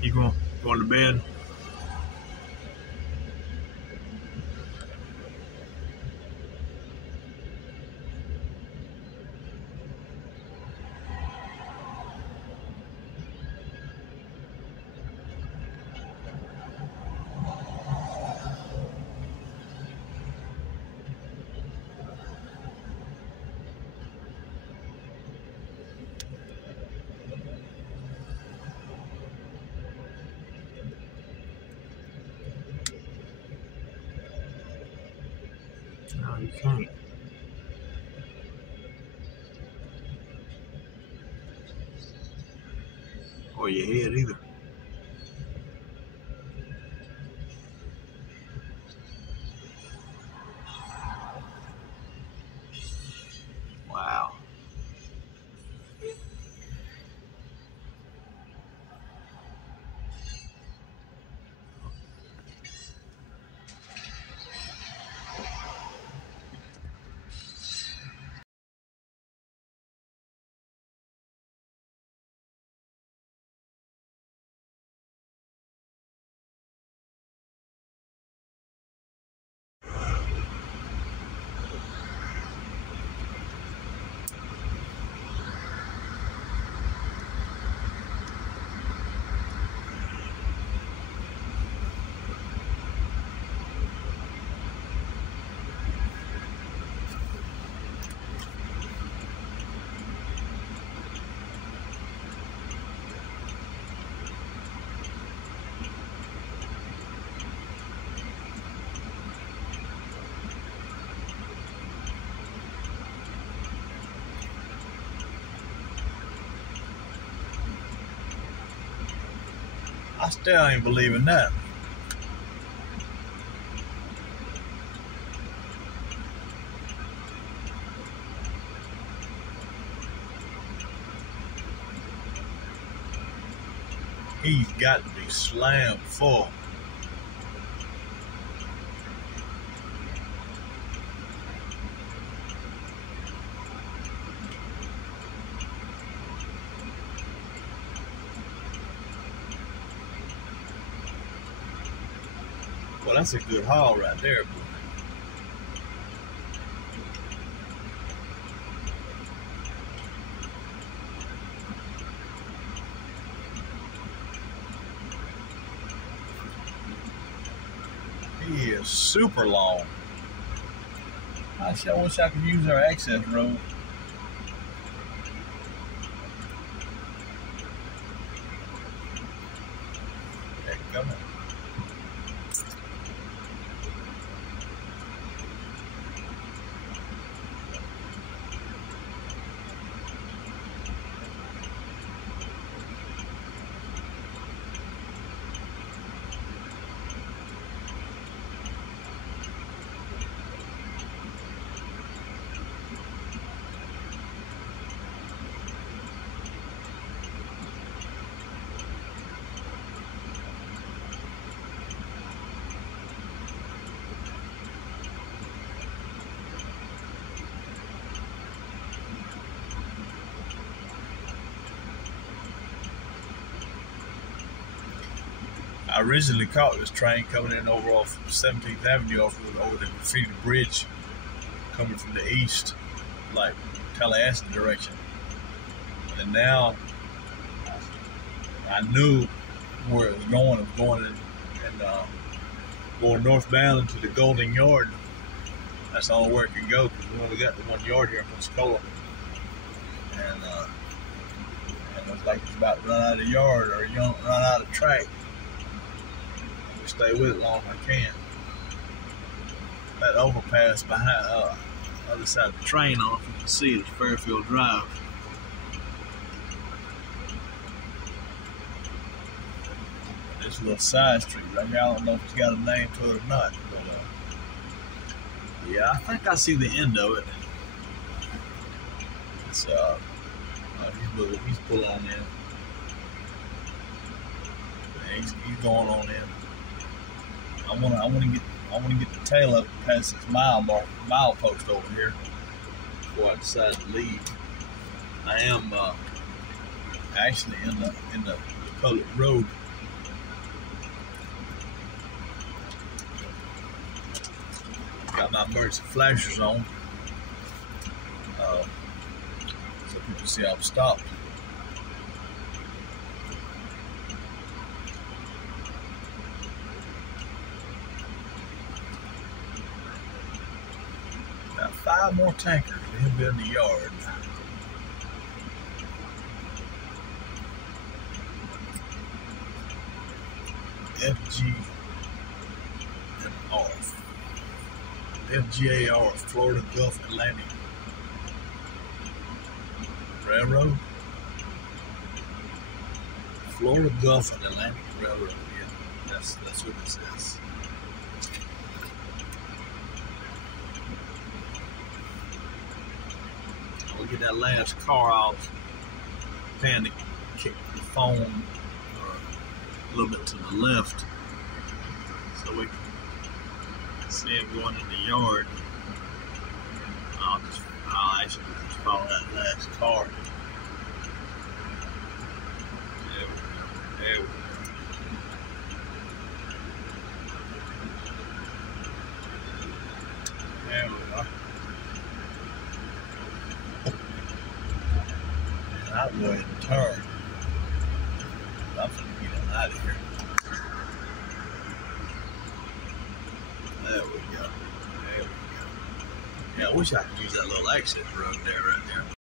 You going to bed? No, you can't. Or your head either. Wow. I still ain't believing that. He's got to be slammed full. Well, that's a good haul right there, boy. He is super long. I sure wish I could use our access road. Okay, come on. I originally caught this train coming in over off 17th Avenue over the graffiti bridge, coming from the east, like Tallahassee direction. And now I knew where it was going. It was going northbound into the Golden Yard. That's the only where it could go because we only got the 1 yard here in Pensacola. And it was like it's about to run out of yard or run out of track. Stay with it long as I can. That overpass behind the other side of the train off, you can see it, it's Fairfield Drive. This little side street right here, I don't know if it's got a name to it or not, but yeah, I think I see the end of it. It's he's pulling on in. He's going on in. I want to get the tail up past this mile post over here before I decide to leave. I am actually in the public road emergency flashers on, so people see I'm stopped. About 5 more tankers in the yard. FGAR, Florida Gulf Atlantic Railroad. Florida Gulf and Atlantic Railroad. Yeah, that's what this is. We'll get that last car off. Panic, kick the phone a little bit to the left, so we can see it going in the yard. I'll actually just follow that last car. There we go. There we go. And I'll go ahead and turn. I'm going to get out of here. There we go. There we go. Yeah, I wish I could use that little access road there right there.